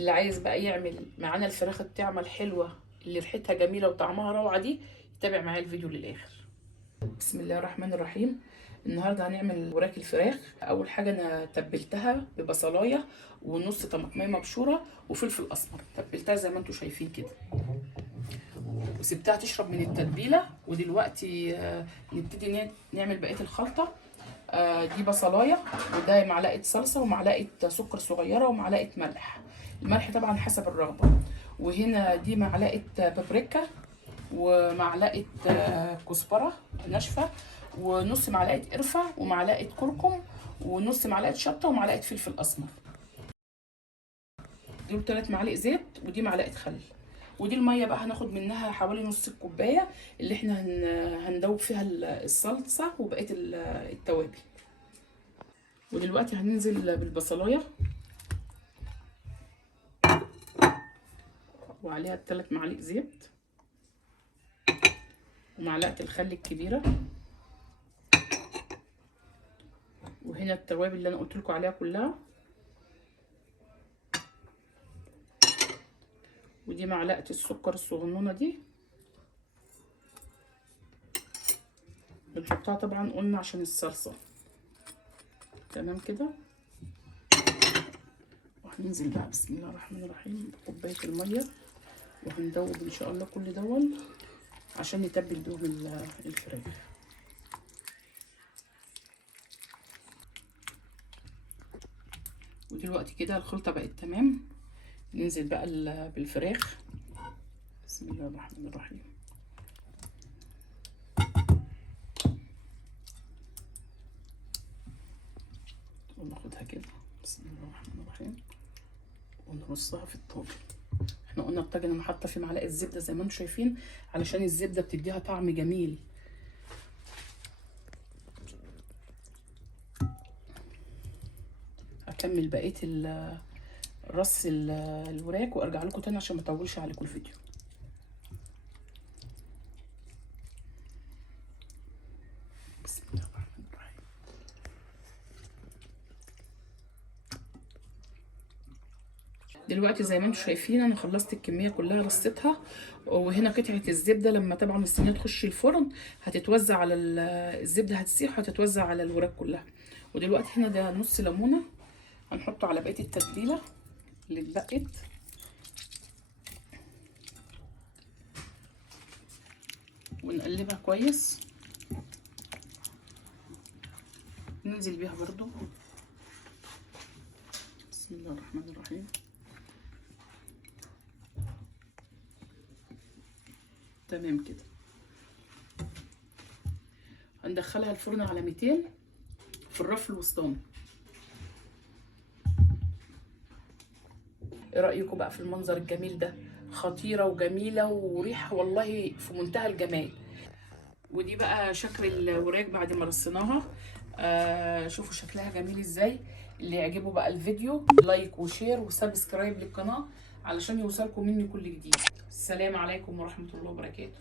اللي عايز بقى يعمل معانا الفراخ الطعمه الحلوه اللي ريحتها جميله وطعمها روعه دي، يتابع معايا الفيديو للاخر. بسم الله الرحمن الرحيم. النهارده هنعمل وراك الفراخ. اول حاجه انا تبلتها ببصلايه ونص طماطميه مبشوره وفلفل اسمر، تبلتها زي ما انتم شايفين كده وسبتها تشرب من التتبيله. ودلوقتي نبتدي نعمل بقيه الخلطه. دي بصلايه، وده معلقه صلصه ومعلقه سكر صغيره ومعلقه ملح. الملح طبعا حسب الرغبه. وهنا دي معلقه بابريكا ومعلقه كزبره ناشفه ونص معلقه قرفه ومعلقه كركم ونص معلقه شطه ومعلقه فلفل اسمر. دول 3 معالق زيت ودي معلقه خل. ودي الميه بقى هناخد منها حوالي نص الكوبايه اللي احنا هندوب فيها الصلصه وبقيه التوابل. ودلوقتي هننزل بالبصلايه وعليها 3 معالق زيت ومعلقه الخل الكبيره. وهنا التوابل اللي انا قلت لكم عليها كلها. ودي معلقه السكر الصغنونه دي بنحطها طبعا قلنا عشان الصلصه. تمام كده. وهننزل بقى بسم الله الرحمن الرحيم بكوبايه الميه وهندوب ان شاء الله كل دول عشان نتبل بيهم الفراخ. ودلوقتي كده الخلطه بقت تمام. ننزل بقى بالفراخ. بسم الله الرحمن الرحيم. وناخدها كده بسم الله الرحمن الرحيم ونرصها في الطاجن. احنا قلنا الطاجن انا حاطه فيه معلقه زبده زي ما انتم شايفين علشان الزبده بتديها طعم جميل. هكمل بقيه رص الوراك وارجع لكم تاني عشان ما اطولش عليكم الفيديو. بسم الله الرحمن الرحيم. دلوقتي زي ما انتم شايفين انا خلصت الكميه كلها رصيتها. وهنا قطعه الزبده لما طبعا الصينيه تخش الفرن هتتوزع على الزبده، هتسيح وهتتوزع على الوراك كلها. ودلوقتي هنا ده نص ليمونه هنحطه على بقيه التتبيله اللي اتبقت. ونقلبها كويس. ننزل بيها برضو. بسم الله الرحمن الرحيم. تمام كده. هندخلها الفرن على 200 في الرف الوسطاني. ايه رايكم بقى في المنظر الجميل ده؟ خطيره وجميله وريحه والله في منتهى الجمال. ودي بقى شكل الوراك بعد ما رصيناها. شوفوا شكلها جميل ازاي. اللي يعجبه بقى الفيديو لايك وشير وسبسكرايب للقناه علشان يوصلكم مني كل جديد. السلام عليكم ورحمه الله وبركاته.